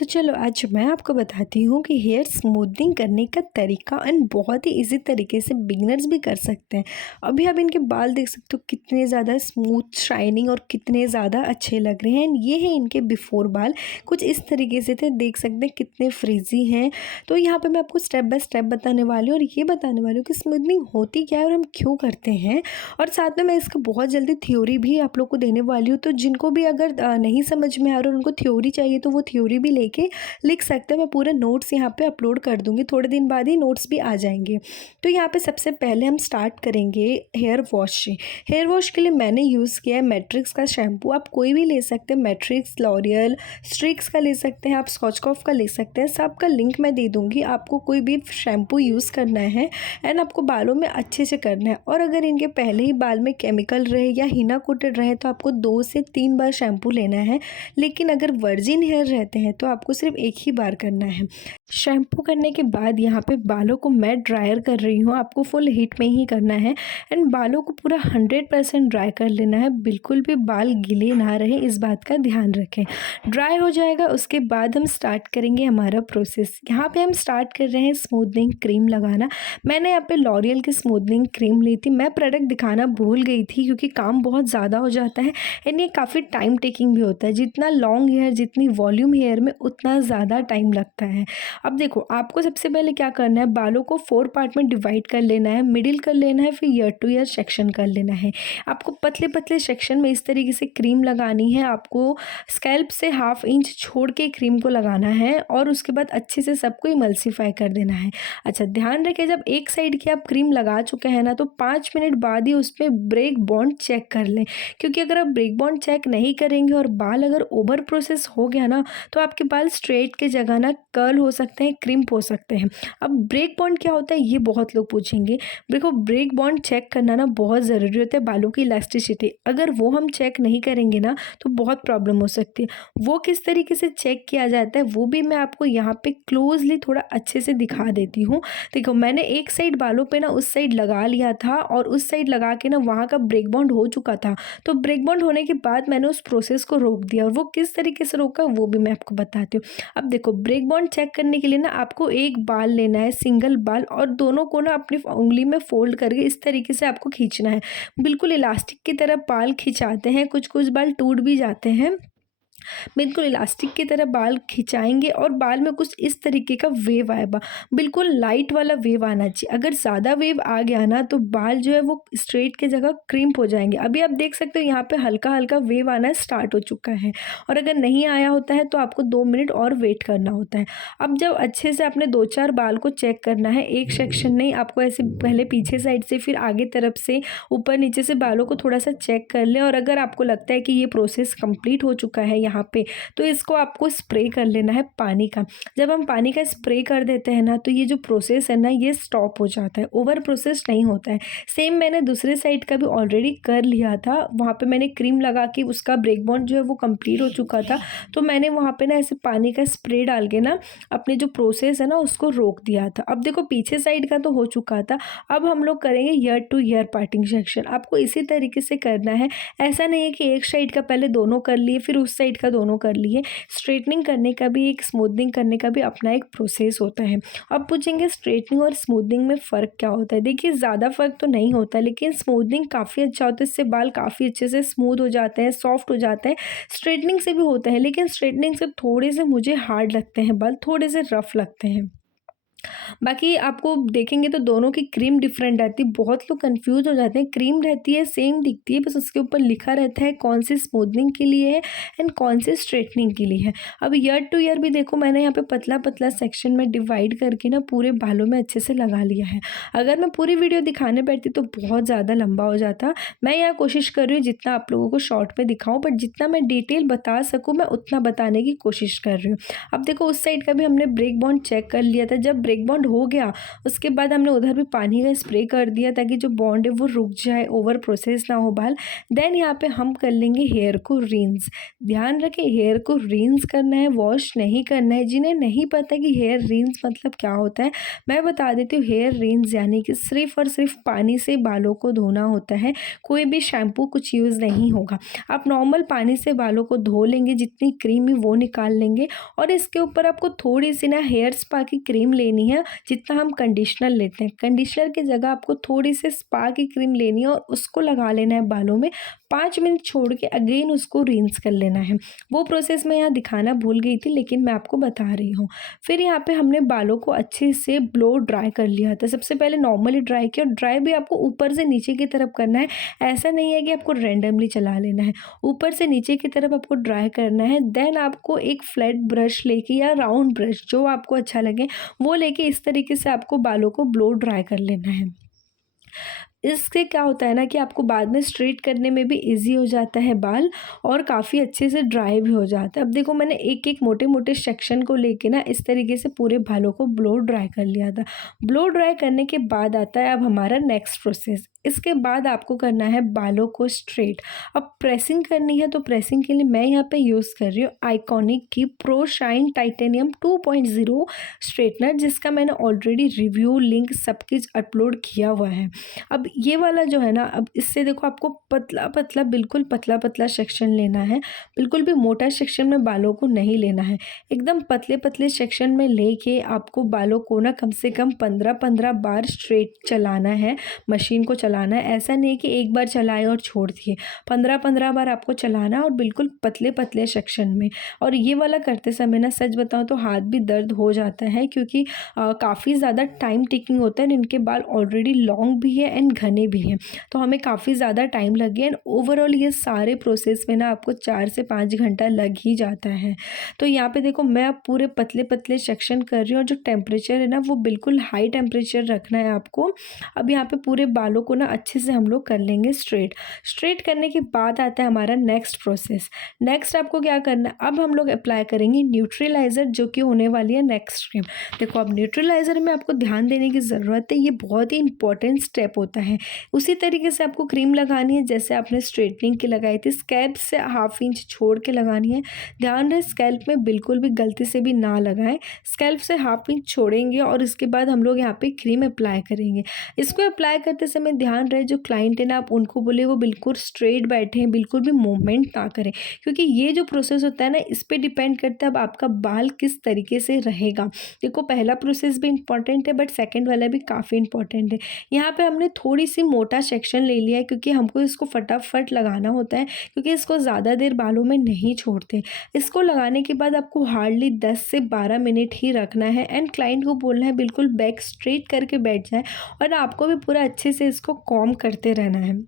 तो चलो आज मैं आपको बताती हूँ कि हेयर स्मूथनिंग करने का तरीका एंड बहुत ही इजी तरीके से बिगनर्स भी कर सकते हैं। अभी आप इनके बाल देख सकते हो कितने ज़्यादा स्मूथ शाइनिंग और कितने ज़्यादा अच्छे लग रहे हैं। एंड ये है इनके बिफोर बाल, कुछ इस तरीके से थे, देख सकते हैं कितने फ्रीजी हैं। तो यहाँ पे मैं आपको स्टेप बाय स्टेप बताने वाली हूँ और ये बताने वाली हूँ कि स्मूथनिंग होती क्या है और हम क्यों करते हैं। और साथ में मैं इसका बहुत जल्दी थ्योरी भी आप लोग को देने वाली हूँ, तो जिनको भी अगर नहीं समझ में आ रहा और उनको थ्योरी चाहिए तो वो थ्योरी भी लेके लिख सकते हैं। मैं पूरे नोट्स यहाँ पे अपलोड कर दूँगी, थोड़े दिन बाद ही नोट्स भी आ जाएंगे। तो यहाँ पे सबसे पहले हम स्टार्ट करेंगे हेयर वॉश से। हेयर वॉश के लिए मैंने यूज़ किया है मैट्रिक्स का शैम्पू। आप कोई भी ले सकते हैं, मैट्रिक्स, लॉरियल, स्ट्रिक्स का ले सकते हैं, आप स्कॉचकॉफ का ले सकते हैं। सबका लिंक मैं दे दूँगी। आपको कोई भी शैम्पू यूज़ करना है एंड आपको बालों में अच्छे से करना है। और अगर इनके पहले ही बाल में केमिकल रहे या हिना कोटेड रहे तो आपको 2 से 3 बार शैम्पू लेना है। लेकिन अगर वर्जिन हेयर रहते हैं तो आपको सिर्फ एक ही बार करना है। शैम्पू करने के बाद यहाँ पे बालों को मैं ड्रायर कर रही हूँ। आपको फुल हीट में ही करना है एंड बालों को पूरा 100% ड्राई कर लेना है। बिल्कुल भी बाल गीले ना रहे, इस बात का ध्यान रखें। ड्राई हो जाएगा उसके बाद हम स्टार्ट करेंगे हमारा प्रोसेस। यहाँ पे हम स्टार्ट कर रहे हैं स्मूथनिंग क्रीम लगाना। मैंने यहाँ पे लॉरियल की स्मूथनिंग क्रीम ली थी। मैं प्रोडक्ट दिखाना भूल गई थी क्योंकि काम बहुत ज़्यादा हो जाता है एंड ये काफ़ी टाइम टेकिंग भी होता है। जितना लॉन्ग हेयर, जितनी वॉल्यूम हेयर में उतना ज़्यादा टाइम लगता है। अब देखो, आपको सबसे पहले क्या करना है, बालों को 4 पार्ट में डिवाइड कर लेना है, मिडिल कर लेना है, फिर ईयर टू ईयर सेक्शन कर लेना है। आपको पतले पतले सेक्शन में इस तरीके से क्रीम लगानी है। आपको स्कैल्प से 1/2 इंच छोड़ के क्रीम को लगाना है और उसके बाद अच्छे से सबको इमल्सिफाई कर देना है। अच्छा, ध्यान रखें, जब एक साइड की आप क्रीम लगा चुके हैं ना तो 5 मिनट बाद ही उसमें ब्रेक बॉन्ड चेक कर लें। क्योंकि अगर आप ब्रेक बॉन्ड चेक नहीं करेंगे और बाल अगर ओवर प्रोसेस हो गया ना तो आपके बाल स्ट्रेट के जगह ना कर्ल हो सकते हैं, क्रिम्प हो सकते हैं। अब ब्रेक बॉन्ड क्या होता है ये बहुत लोग पूछेंगे। देखो, ब्रेक बॉन्ड चेक करना ना बहुत ज़रूरी होता है बालों की इलास्टिसिटी। अगर वो हम चेक नहीं करेंगे ना तो बहुत प्रॉब्लम हो सकती है। वो किस तरीके से चेक किया जाता है वो भी मैं आपको यहाँ पे क्लोजली थोड़ा अच्छे से दिखा देती हूँ। देखो, मैंने एक साइड बालों पे ना उस साइड लगा लिया था और उस साइड लगा के ना वहाँ का ब्रेक बॉन्ड हो चुका था। तो ब्रेक बॉन्ड होने के बाद मैंने उस प्रोसेस को रोक दिया और वो किस तरीके से रोका वो भी मैं आपको बताती हूँ। अब देखो, ब्रेक बॉन्ड चेक करने के लिए ना आपको एक बाल लेना है, सिंगल बाल, और दोनों को ना अपनी उंगली में फोल्ड करके इस तरीके से आपको खींचना है। बिल्कुल इलास्टिक की तरह बाल खिंचाते हैं, कुछ कुछ बाल टूट भी जाते हैं। बिल्कुल इलास्टिक की तरह बाल खिंचाएंगे और बाल में कुछ इस तरीके का वेव आएगा। बिल्कुल लाइट वाला वेव आना चाहिए। अगर ज़्यादा वेव आ गया ना तो बाल जो है वो स्ट्रेट की जगह क्रिम्प हो जाएंगे। अभी आप देख सकते हो यहाँ पे हल्का हल्का वेव आना स्टार्ट हो चुका है। और अगर नहीं आया होता है तो आपको 2 मिनट और वेट करना होता है। अब जब अच्छे से आपने 2-4 बाल को चेक करना है, एक सेक्शन नहीं, आपको ऐसे पहले पीछे साइड से फिर आगे तरफ से ऊपर नीचे से बालों को थोड़ा सा चेक कर लें। और अगर आपको लगता है कि ये प्रोसेस कंप्लीट हो चुका है यहाँ पे, तो इसको आपको स्प्रे कर लेना है पानी का। जब हम पानी का स्प्रे कर देते हैं ना तो ये जो प्रोसेस है ना ये स्टॉप हो जाता है, ओवर प्रोसेस नहीं होता है। सेम मैंने दूसरे साइड का भी ऑलरेडी कर लिया था। वहाँ पे मैंने क्रीम लगा के उसका ब्रेक बॉन्ड जो है वो कंप्लीट हो चुका था। तो मैंने वहाँ पे ना ऐसे पानी का स्प्रे डाल के ना अपने जो प्रोसेस है ना उसको रोक दिया था। अब देखो, पीछे साइड का तो हो चुका था। अब हम लोग करेंगे ear to ear parting section. आपको इसी तरीके से करना है। ऐसा नहीं है कि एक साइड का पहले दोनों कर लिए फिर उस साइड का दोनों कर लिए। स्ट्रेटनिंग करने का भी, एक स्मूथनिंग करने का भी अपना एक प्रोसेस होता है। अब पूछेंगे स्ट्रेटनिंग और स्मूथनिंग में फ़र्क क्या होता है। देखिए, ज़्यादा फ़र्क तो नहीं होता लेकिन स्मूथनिंग काफ़ी अच्छा होता है। इससे बाल काफ़ी अच्छे से स्मूथ हो जाते हैं, सॉफ्ट हो जाते हैं। स्ट्रेटनिंग से भी होता है लेकिन स्ट्रेटनिंग से थोड़े से मुझे हार्ड लगते हैं बाल, थोड़े से रफ लगते हैं। बाकी आपको देखेंगे तो दोनों की क्रीम डिफरेंट रहती है। बहुत लोग कंफ्यूज हो जाते हैं। क्रीम रहती है सेम दिखती है, बस उसके ऊपर लिखा रहता है कौन सी स्मूथनिंग के लिए है एंड कौन सी स्ट्रेटनिंग के लिए है। अब ईयर टू ईयर भी देखो, मैंने यहाँ पे पतला पतला सेक्शन में डिवाइड करके ना पूरे बालों में अच्छे से लगा लिया है। अगर मैं पूरी वीडियो दिखाने बैठती तो बहुत ज़्यादा लंबा हो जाता। मैं यहाँ कोशिश कर रही हूँ जितना आप लोगों को शॉर्ट में दिखाऊँ, बट जितना मैं डिटेल बता सकूँ मैं उतना बताने की कोशिश कर रही हूँ। अब देखो, उस साइड का भी हमने ब्रेक बॉन्ड चेक कर लिया था। जब ब्रेक बॉन्ड हो गया, उसके बाद हमने उधर भी पानी का स्प्रे कर दिया ताकि जो बॉन्ड है वो रुक जाए, ओवर प्रोसेस ना हो बाल। देन यहाँ पे हम कर लेंगे हेयर को रिंस। ध्यान रखें, हेयर को रिंस करना है, वॉश नहीं करना है। जिन्हें नहीं पता कि हेयर रिंस मतलब क्या होता है, मैं बता देती हूँ। हेयर रिंस यानी कि सिर्फ और सिर्फ पानी से बालों को धोना होता है, कोई भी शैम्पू कुछ यूज़ नहीं होगा। आप नॉर्मल पानी से बालों को धो लेंगे, जितनी क्रीम है वो निकाल लेंगे और इसके ऊपर आपको थोड़ी सी ना हेयर स्पा की क्रीम लेनी है, जितना हम कंडीशनर लेते हैं। कंडीशनर की जगह आपको थोड़ी सी स्पा की क्रीम लेनी है और उसको लगा लेना है बालों में। 5 मिनट छोड़ के अगेन उसको रिंस कर लेना है। वो प्रोसेस मैं यहाँ दिखाना भूल गई थी, लेकिन मैं आपको बता रही हूँ। फिर यहाँ पे हमने बालों को अच्छे से ब्लो ड्राई कर लिया था। सबसे पहले नॉर्मली ड्राई किया, और ड्राई भी आपको ऊपर से नीचे की तरफ करना है। ऐसा नहीं है कि आपको रैंडमली चला लेना है, ऊपर से नीचे की तरफ आपको ड्राई करना है। देन आपको एक फ्लैट ब्रश लेके या राउंड ब्रश, जो आपको अच्छा लगे वो लेके इस तरीके से आपको बालों को ब्लो ड्राई कर लेना है। इससे क्या होता है ना कि आपको बाद में स्ट्रेट करने में भी इजी हो जाता है बाल, और काफ़ी अच्छे से ड्राई भी हो जाता है। अब देखो, मैंने एक एक मोटे मोटे सेक्शन को लेके ना इस तरीके से पूरे बालों को ब्लो ड्राई कर लिया था। ब्लो ड्राई करने के बाद आता है अब हमारा नेक्स्ट प्रोसेस। इसके बाद आपको करना है बालों को स्ट्रेट। अब प्रेसिंग करनी है, तो प्रेसिंग के लिए मैं यहाँ पे यूज़ कर रही हूँ आइकॉनिक की प्रो शाइन टाइटेनियम 2.0 स्ट्रेटनर, जिसका मैंने ऑलरेडी रिव्यू लिंक सब कुछ अपलोड किया हुआ है। अब ये वाला जो है ना, अब इससे देखो आपको पतला पतला, बिल्कुल पतला पतला सेक्शन लेना है। बिल्कुल भी मोटा सेक्शन में बालों को नहीं लेना है। एकदम पतले पतले सेक्शन में लेके आपको बालों को ना कम से कम 15-15 बार स्ट्रेट चलाना है, मशीन को चलाना है। ऐसा नहीं कि एक बार चलाए और छोड़ दिए, 15-15 बार आपको चलाना है, और बिल्कुल पतले पतले सेक्शन में। और ये वाला करते समय ना सच बताऊँ तो हाथ भी दर्द हो जाता है, क्योंकि काफ़ी ज़्यादा टाइम टेकिंग होता है। इनके बाल ऑलरेडी लॉन्ग भी है एंड घने भी हैं, तो हमें काफ़ी ज़्यादा टाइम लग गया। एंड ओवरऑल ये सारे प्रोसेस में ना आपको 4 से 5 घंटा लग ही जाता है। तो यहाँ पे देखो, मैं अब पूरे पतले पतले सेक्शन कर रही हूँ, और जो टेम्परेचर है ना वो बिल्कुल हाई टेम्परेचर रखना है आपको। अब यहाँ पे पूरे बालों को ना अच्छे से हम लोग कर लेंगे स्ट्रेट। स्ट्रेट करने के बाद आता है हमारा नेक्स्ट प्रोसेस। नेक्स्ट आपको क्या करना है, अब हम लोग अप्लाई करेंगे न्यूट्रलाइज़र, जो कि होने वाली है नेक्स्ट क्रीम। देखो, अब न्यूट्रलाइज़र में आपको ध्यान देने की ज़रूरत है, ये बहुत ही इंपॉर्टेंट स्टेप होता है। उसी तरीके से आपको क्रीम लगानी है जैसे आपने स्ट्रेटनिंग की लगाई थी, स्कैल्प से 1/2 इंच छोड़ के लगानी है। ध्यान रहे, स्कैल्प में बिल्कुल भी गलती से भी ना लगाएं। स्कैल्प से 1/2 इंच छोड़ेंगे और इसके बाद हम लोग यहाँ पे क्रीम अप्लाई करेंगे। इसको अप्लाई करते समय ध्यान रहे, जो क्लाइंट है ना, आप उनको बोले वो बिल्कुल स्ट्रेट बैठें, बिल्कुल भी मूवमेंट ना करें, क्योंकि ये जो प्रोसेस होता है ना, इस पर डिपेंड करता है अब आपका बाल किस तरीके से रहेगा। देखो, पहला प्रोसेस भी इंपॉर्टेंट है, बट सेकेंड वाला भी काफ़ी इंपॉर्टेंट है। यहाँ पे हमने थोड़ी सी मोटा सेक्शन ले लिया है, क्योंकि हमको इसको फटाफट लगाना होता है, क्योंकि इसको ज़्यादा देर बालों में नहीं छोड़ते। इसको लगाने के बाद आपको हार्डली 10 से 12 मिनट ही रखना है, एंड क्लाइंट को बोलना है बिल्कुल बैक स्ट्रेट करके बैठ जाए, और आपको भी पूरा अच्छे से इसको कॉम्ब करते रहना है।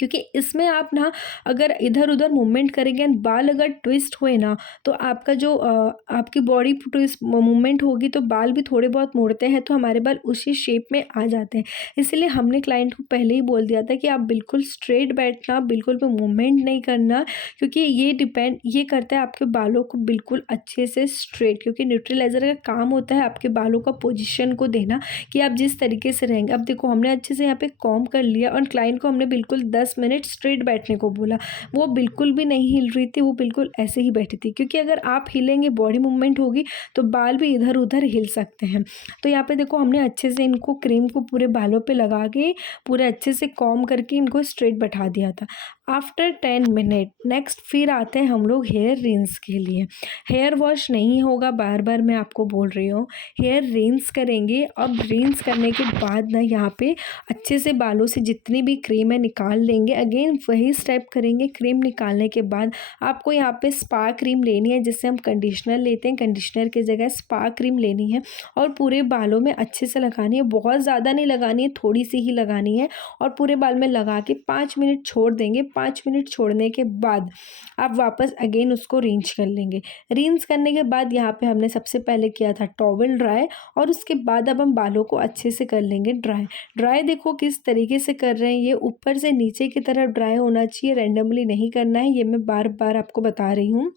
क्योंकि इसमें आप ना अगर इधर उधर मूवमेंट करेंगे एंड बाल अगर ट्विस्ट हुए ना, तो आपका जो आपकी बॉडी ट्विस्ट मूवमेंट होगी, तो बाल भी थोड़े बहुत मुड़ते हैं, तो हमारे बाल उसी शेप में आ जाते हैं। इसलिए हमने क्लाइंट को पहले ही बोल दिया था कि आप बिल्कुल स्ट्रेट बैठना, बिल्कुल भी मूवमेंट नहीं करना, क्योंकि ये करता है आपके बालों को बिल्कुल अच्छे से स्ट्रेट। क्योंकि न्यूट्रलाइज़र का काम होता है आपके बालों का पोजिशन को देना, कि आप जिस तरीके से रहेंगे। अब देखो, हमने अच्छे से यहाँ पे कॉम्ब कर लिया, और क्लाइंट को हमने बिल्कुल 10 मिनट स्ट्रेट बैठने को बोला। वो बिल्कुल भी नहीं हिल रही थी, वो बिल्कुल ऐसे ही बैठी थी, क्योंकि अगर आप हिलेंगे, बॉडी मूवमेंट होगी, तो बाल भी इधर उधर हिल सकते हैं। तो यहाँ पे देखो, हमने अच्छे से इनको क्रीम को पूरे बालों पे लगा के पूरे अच्छे से कॉम्ब करके इनको स्ट्रेट बैठा दिया था। आफ्टर 10 मिनट नेक्स्ट फिर आते हैं हम लोग हेयर रिंस के लिए। हेयर वॉश नहीं होगा, बार बार मैं आपको बोल रही हूँ, हेयर रिंस करेंगे। अब रिंस करने के बाद ना यहाँ पे अच्छे से बालों से जितनी भी क्रीम है निकाल लेंगे। अगेन वही स्टेप करेंगे। क्रीम निकालने के बाद आपको यहाँ पे स्पा क्रीम लेनी है, जिससे हम कंडीशनर लेते हैं, कंडीशनर की जगह स्पा क्रीम लेनी है, और पूरे बालों में अच्छे से लगानी है। बहुत ज़्यादा नहीं लगानी है, थोड़ी सी ही लगानी है, और पूरे बाल में लगा के 5 मिनट छोड़ देंगे। 5 मिनट छोड़ने के बाद आप वापस अगेन उसको रिंच कर लेंगे। रिंस करने के बाद यहाँ पे हमने सबसे पहले किया था टॉवल ड्राई, और उसके बाद अब हम बालों को अच्छे से कर लेंगे ड्राई। ड्राई देखो किस तरीके से कर रहे हैं, ये ऊपर से नीचे की तरफ ड्राई होना चाहिए, रैंडमली नहीं करना है। ये मैं बार बार आपको बता रही हूँ।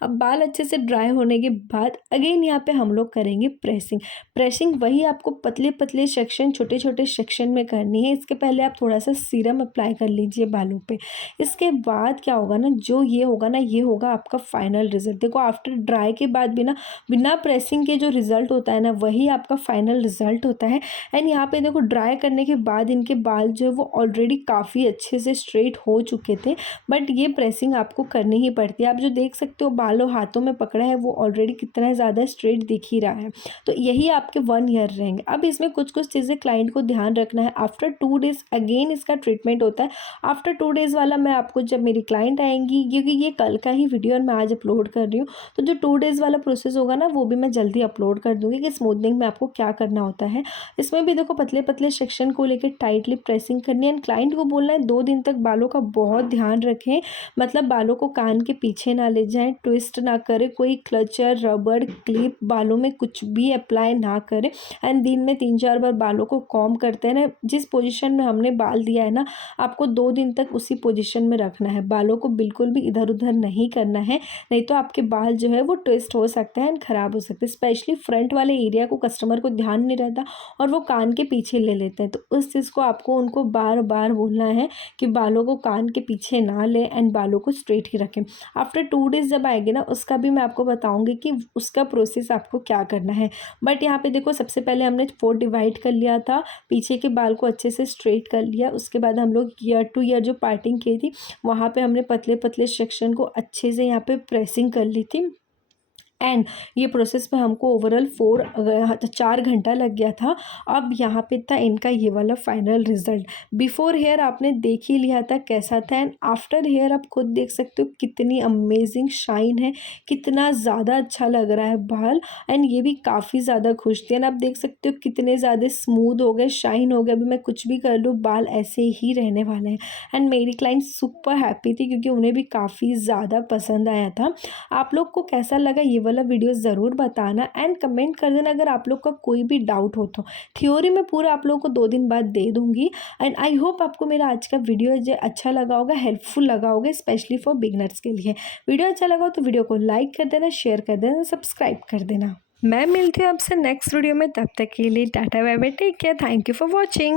अब बाल अच्छे से ड्राई होने के बाद अगेन यहाँ पे हम लोग करेंगे प्रेसिंग। प्रेसिंग वही आपको पतले पतले सेक्शन, छोटे छोटे सेक्शन में करनी है। इसके पहले आप थोड़ा सा सीरम अप्लाई कर लीजिए बालों पे। इसके बाद क्या होगा ना, जो ये होगा ना, ये होगा आपका फाइनल रिजल्ट। देखो आफ्टर ड्राई के बाद भी ना, बिना प्रेसिंग के जो रिजल्ट होता है ना, वही आपका फाइनल रिजल्ट होता है। एंड यहाँ पे देखो ड्राई करने के बाद इनके बाल जो है वो ऑलरेडी काफ़ी अच्छे से स्ट्रेट हो चुके थे, बट ये प्रेसिंग आपको करनी ही पड़ती है। आप जो देख सकते हो बालों हाथों में पकड़ा है वो ऑलरेडी कितना ज़्यादा स्ट्रेट दिख ही रहा है। तो यही आपके 1 ईयर रहेंगे। अब इसमें कुछ कुछ चीज़ें क्लाइंट को ध्यान रखना है। आफ्टर 2 डेज़ अगेन इसका ट्रीटमेंट होता है। आफ्टर 2 डेज़ वाला मैं आपको, जब मेरी क्लाइंट आएंगी, क्योंकि ये कल का ही वीडियो और मैं आज अपलोड कर रही हूँ, तो जो 2 डेज़ वाला प्रोसेस होगा ना, वो भी मैं जल्दी अपलोड कर दूँगी कि स्मूथनिंग में आपको क्या करना होता है। इसमें भी देखो पतले पतले सेक्शन को लेकर टाइटली प्रेसिंग करनी है। एंड क्लाइंट को बोलना है 2 दिन तक बालों का बहुत ध्यान रखें, मतलब बालों को कान के पीछे ना ले जाएं, ट्विस्ट ना करें, कोई क्लचर, रबड़, क्लिप बालों में कुछ भी अप्लाई ना करें। एंड दिन में 3-4 बार बालों को कॉम करते हैं ना। जिस पोजीशन में हमने बाल दिया है ना, आपको 2 दिन तक उसी पोजीशन में रखना है। बालों को बिल्कुल भी इधर उधर नहीं करना है, नहीं तो आपके बाल जो है वो ट्विस्ट हो सकते हैं एंड ख़राब हो सकते हैं। स्पेशली फ्रंट वाले एरिया को कस्टमर को ध्यान नहीं रहता और वो कान के पीछे ले लेते हैं, तो उस चीज़ को आपको उनको बार बार बोलना है कि बालों को कान के पीछे ना लें एंड बालों को स्ट्रेट ही रखें। आफ्टर 2 डेज़ जब आएंगे ना, उसका भी मैं आपको बताऊंगी कि उसका प्रोसेस आपको क्या करना है। बट यहाँ पे देखो सबसे पहले हमने 4 डिवाइड कर लिया था, पीछे के बाल को अच्छे से स्ट्रेट कर लिया। उसके बाद हम लोग ईयर टू ईयर जो पार्टिंग की थी, वहाँ पे हमने पतले पतले सेक्शन को अच्छे से यहाँ पे प्रेसिंग कर ली थी। एंड ये प्रोसेस में हमको ओवरऑल 4 घंटा लग गया था। अब यहाँ पे था इनका ये वाला फाइनल रिजल्ट। बिफोर हेयर आपने देख ही लिया था कैसा था, एंड आफ्टर हेयर आप खुद देख सकते हो कितनी अमेजिंग शाइन है, कितना ज़्यादा अच्छा लग रहा है बाल। एंड ये भी काफ़ी ज़्यादा खुश थे। एंड आप देख सकते हो कितने ज़्यादा स्मूथ हो गए, शाइन हो गए। अभी मैं कुछ भी कर लूँ बाल ऐसे ही रहने वाले हैं। एंड मेरी क्लाइंट सुपर हैप्पी थी क्योंकि उन्हें भी काफ़ी ज़्यादा पसंद आया था। आप लोग को कैसा लगा ये वाला वीडियो ज़रूर बताना एंड कमेंट कर देना अगर आप लोग का कोई भी डाउट हो तो। थ्योरी में पूरा आप लोगों को 2 दिन बाद दे दूंगी। एंड आई होप आपको मेरा आज का वीडियो जो अच्छा लगा होगा, हेल्पफुल लगा होगा, स्पेशली फॉर बिगनर्स के लिए। वीडियो अच्छा लगा हो तो वीडियो को लाइक कर देना, शेयर कर देना, सब्सक्राइब कर देना। मैं मिलती हूँ आपसे नेक्स्ट वीडियो में, तब तक के लिए tata bye bye, take care, thank you for watching.